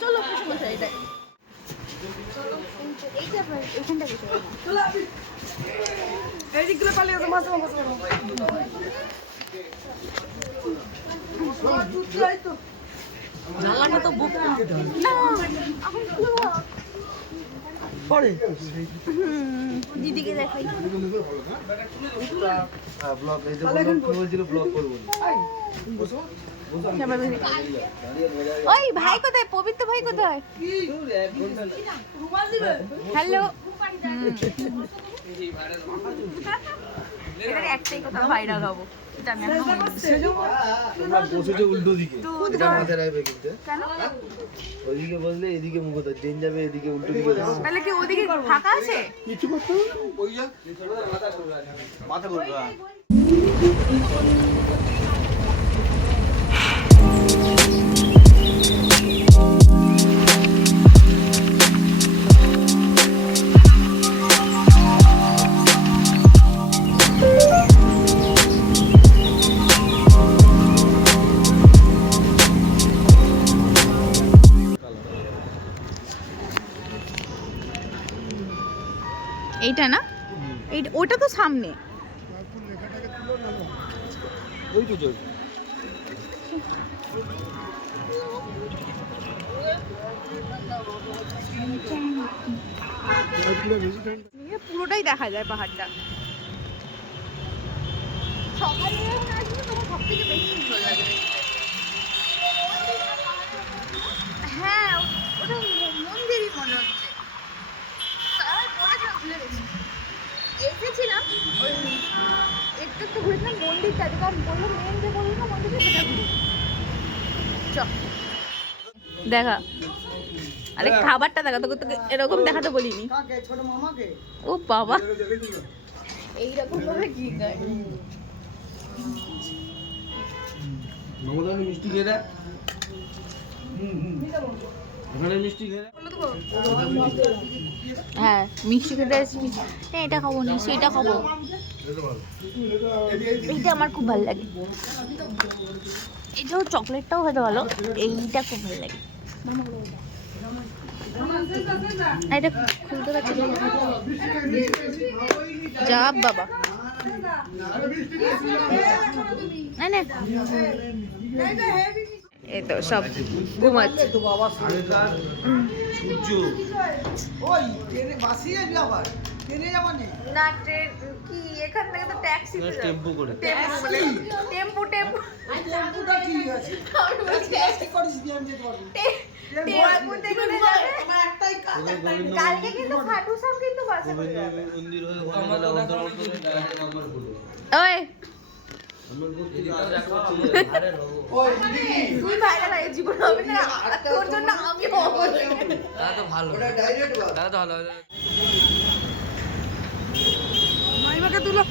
চলো এটাই এইদিকগুলো পালিয়ে মাছ জানলাটা তো বুক পরে দিদিকে দেখাই ব্লগ এই যে বলছিল ব্লগ করব ওই ভাই কোথায় পবিত্র ভাই কোথায় হ্যালো এটার একটাই কথা ভাইরাল হবো উল্টো দিকে ওইদিকে বললে এদিকে মুখ ট্রেন যাবে এদিকে উল্টো দিকে তাহলে কি ওদিকে ফাঁকা আছে কিছু করতে মাথা করবে এইটা না এইটা ওটা তো সামনে ওই তো জোর পুরোটাই দেখা যায় পাহাড়টা সকালে সব থেকে বেশি সুন্দর লাগে হ্যাঁ ওটা মন্দিরই মনে হচ্ছে এসেছিলাম ওই একটু একটু ঘুরেছিলাম মন্দিরটা কারণ বললো মেন যে বললো না মন্দিরটা সেটা দেখা আরে খাবারটা দেখা তোকে তোকে এরকম দেখাতে বলিনি ও বাবা এইরকম ভাবে কি দেয় মিষ্টি খেয়ে দেয় হ্যাঁ মিষ্টি খেতে আসবি এটা খাবো না সেটা খাবো এইটা আমার খুব ভালো লাগে এটাও চকলেটটাও হয়তো ভালো এইটা খুব ভালো লাগে এটা খুলতে পারছি যা বাবা না না এই তো সব ঘুমাচ্ছে না ট্রেন কি এখান থেকে তো ট্যাক্সি টেম্পো করে টেম্পো টেম্পো কালকে কিন্তু খাটু সব কিন্তু বাসে করে যাবে ওই তুই ভাইরাল হয়ে জীবন হবে না তোর জন্য আমি হবো দাদা তো ভালো দাদা তো ভালো মাইমাকে তুলো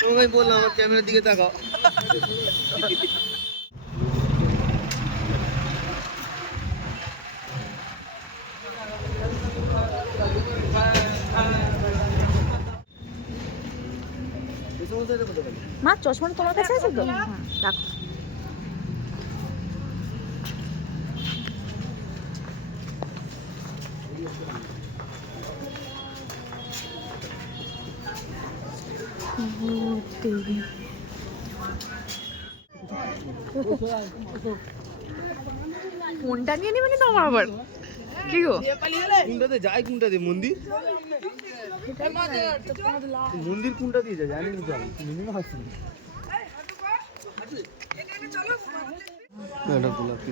তোমাকে বললাম আমার ক্যামেরার দিকে তাকাও মা চশমাটা তোমার কাছে আছে তো রাখো ফোনটা নিয়ে নিবে না আমার আবার কি গো কোনটাতে যায় কোনটাতে মন্দির মন্দির কোনটা দিয়ে যায় জানি না মিনিমাম আছে এটা গোলাপ কি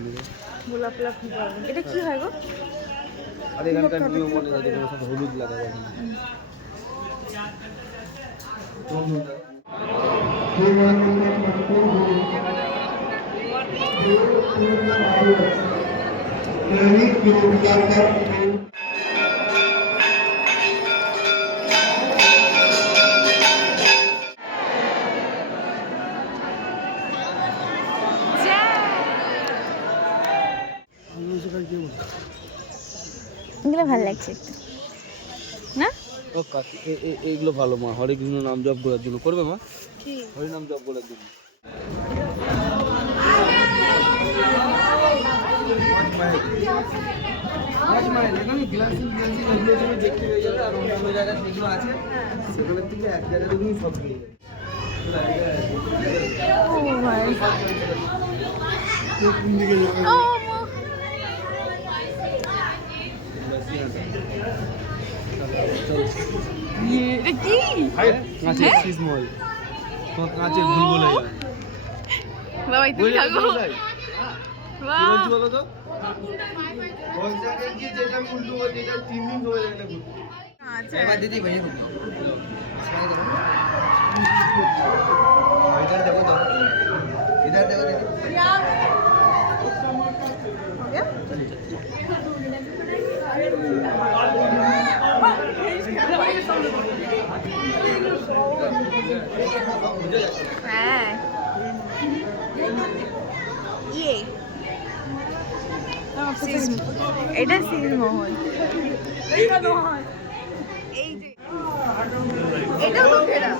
গোলাপ এটা কি হয় গো আরে এখানকার নিয়ম মনে যাতে কোনো সাথে হলুদ লাগা যায় না ভালো লাগছে না? ও কাকি এইগুলো ভালো মা, হরে কৃষ্ণ নাম জপ করার জন্য করবে মা, হরি নাম জপ করার জন্য। দেখতে পেয়ে যাবে, আর অন্যান্য জায়গায় যেগুলো আছে সেগুলোর থেকে এক জায়গায় তুমি সব পেয়ে যাবে। বলো তো দিদি ভাই इधर देखो तो, इधर देखो दीदी। हो गया? ये এটা সিজমোহন, এটা মোহন, এই যে এটা তো ঘেরা,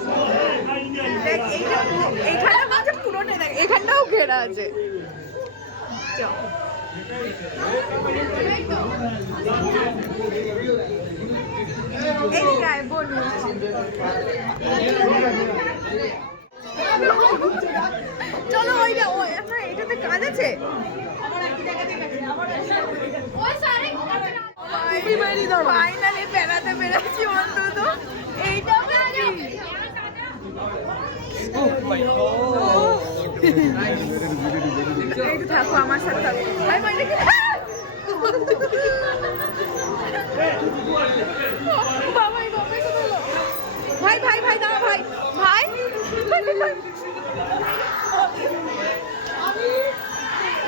দেখ এইটা এখানে মাঝে পুরোটা, দেখ এখানটাও ঘেরা আছে। এই গায়ে বলুন চলো ওইটা, এটাতে কাজ আছে। ফাইনালি বেড়াতে বেড়াচ্ছি অন্তত, এইটা একটু থাকো আমার সাথে থাকো। ভাই ভাই ভাই দাঁড়া ভাই ভাই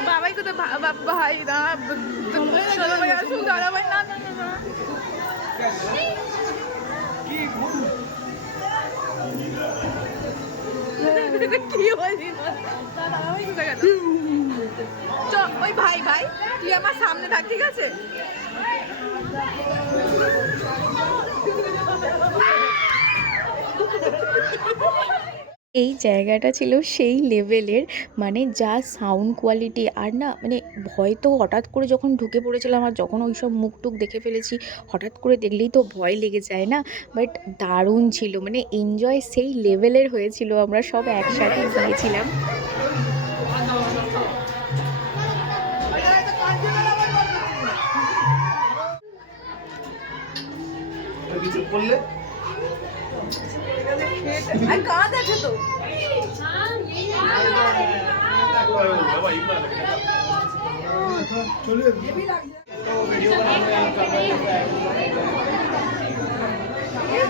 বাবাই কোথায়? ভাই দাঁড়া আসুন, দাঁড়া ভাই, না না না কি বলছি ওই ভাই ভাই তুই আমার সামনে থাক, ঠিক আছে? এই জায়গাটা ছিল সেই লেভেলের, মানে যা সাউন্ড কোয়ালিটি, আর না মানে ভয় তো হঠাৎ করে যখন ঢুকে পড়েছিলাম, আর যখন ওই সব মুখ টুক দেখে ফেলেছি হঠাৎ করে দেখলেই তো ভয় লেগে যায় না। বাট দারুণ ছিল, মানে এনজয় সেই লেভেলের হয়েছিল, আমরা সব একসাথে গিয়েছিলাম। কাজ আছে তো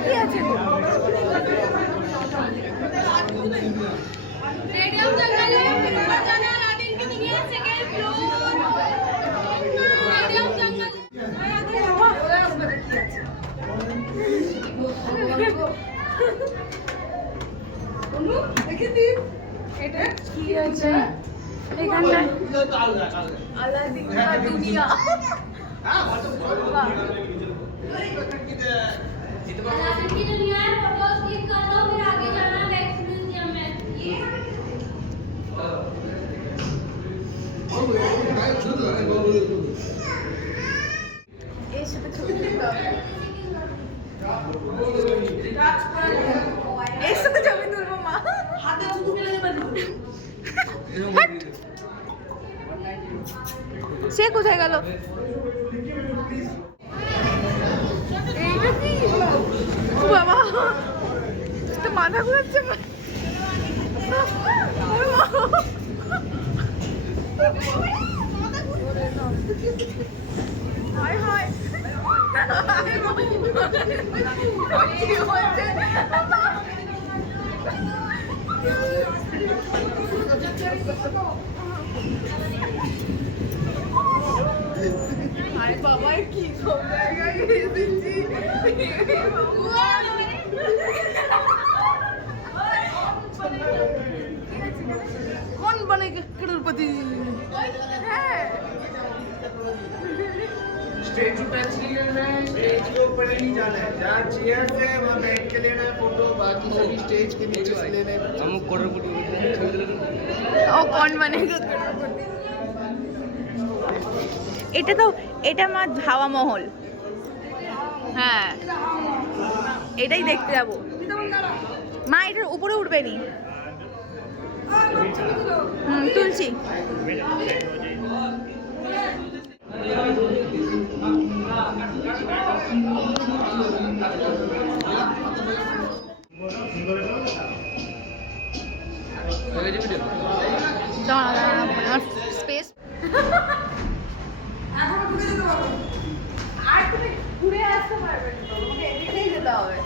কি আছে রেডিয়াম জঙ্গলে বাজানা রাডিং की दुनिया सेकंड फ्लोर রেডিয়াম জঙ্গল অনু দেখে দিন এটা কি আছে এখানটা আলাদিন का दुनिया अलादीन की दुनिया है, फोटोज क्लिक कर लो, फिर आगे जाना वैक्स म्यूजियम में। ये এর সাথে ছবি তুলবো মা, হাতে শুধু ফেলে দেবেন। সে কোথায় গেল? এইটা কি বাবা, তো মাথা ঘুরাচ্ছে। হায় হায় হায় বাবা, কি সব জায়গায় এসেছি। কোন বনে করোড়পতি? হ্যাঁ स्टेचू टच नहीं करना है, स्टेज के ऊपर ही नहीं जाना है। जहाँ चेयर है वहाँ बैठ के लेना है फोटो, बाकी सभी स्टेज के नीचे से लेने हैं। हम करोड़पति ও কোন মানে এটা তো এটা মা হাওয়া মহল, হ্যাঁ এটাই দেখতে যাবো। মা এটার উপরে উঠবে নি। তুলছি। স্পেস আর তুমি ঘুরে আসতে পারবে না, তোমাকে এদিকেই যেতে হবে।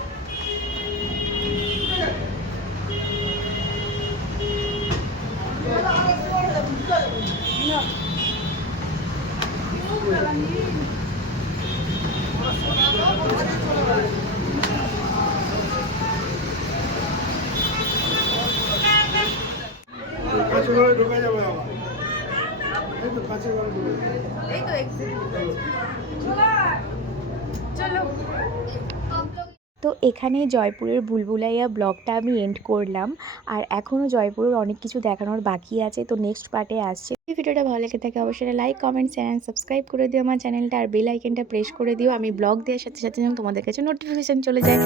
ঢুকে যাবে আবার, এই তো কাছে ঘরে ঢুকে যাবে। এই তো এক্সিট। চলো। তো এখানে জয়পুরের ভুলভুলাইয়া ব্লগটা আমি এন্ড করলাম। আর এখনও জয়পুরের অনেক কিছু দেখানোর বাকি আছে, তো নেক্সট পার্টে আসছে। এই ভিডিওটা ভালো লেগে থাকে অবশ্যই লাইক, কমেন্ট, চ্যানেল সাবস্ক্রাইব করে দিও আমার চ্যানেলটা, আর বেল আইকনটা প্রেস করে দিও। আমি ব্লগ দেওয়ার সাথে সাথে যেন তোমাদের কাছে নোটিফিকেশান চলে যায়।